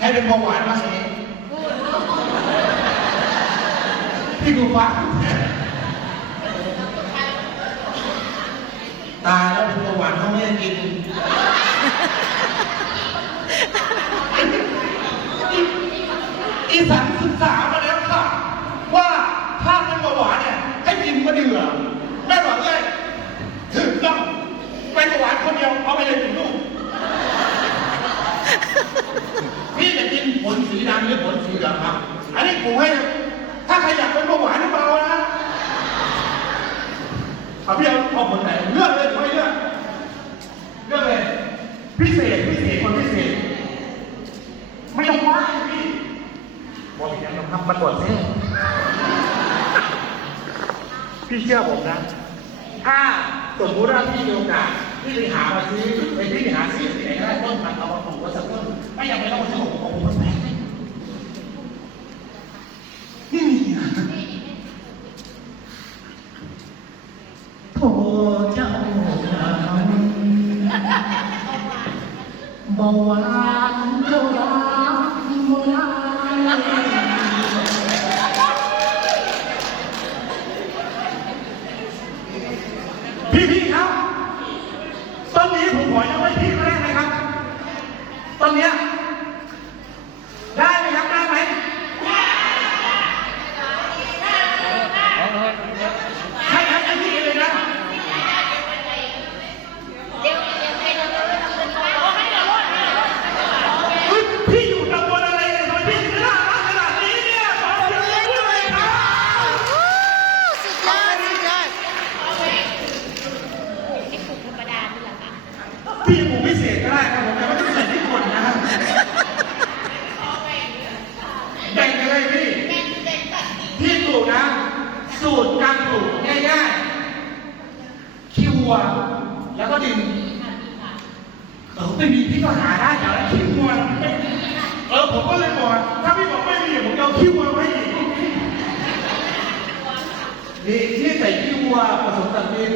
ให้เป็นเบาหวานมาสิพี่กูฟังตายแล้วเป็นเบาหวานเขาไม่ได้กินอีสันศึกษามาแล้วค่ะว่าถ้าเป็นเบาหวานเนี่ยให้กินมะเดื่อแม่บอกเลยถึงต้องเป็นเบาหวานคนเดียวเอาไปเลยถึงลูก พี่จะกินผ ลสีดำหรือผลสีเหลืองครับ อันนี้ผมให้นะถ้าใครอยากเป็นเบาหวานหรือเปล่านะเอาพี่เอาเอาผลไหนเลือกเลยไม่เลือกเลือกเลย พิเศษพิเศษคนพิเศษ ไม่ต้องว่าพี่บอกอย่างนั้นครับมันบดเท่พี่เชื่อผมนะ ถ้าสมมติว่าพี่มีโอกาสพี่ไปหามาซื้อไปพี่ไปหาซื้อที่ไหนก็ได้ต้นมันเอามาปลูกไว้สักต้นไม่ยังไม่ต้องมาซื้อของผมมันแพงนี่มีนะโถเจ้าเบาหวานเท่าไมื่อไรพี่พี่ครับตอนนี้ผมขอยังไม่พี่ก็ได้ไหมครับตอนเนี้ย ก็ได้ครับผมแต่ว่าพิเศษที่คนนะครับแบ่งกันเลยพี่พี่ปลูกนะ สูตรการปลูกง่ายๆคิววัว แล้วก็ดินเออไม่มีพี่ก็หาได้อย่างละคิววัวเออผมก็เลยบอกถ้าพี่บอกไม่มีผมจะเอาคิววัวไว้อีกนี่ที่ใส่คิววัวผสมกับดิน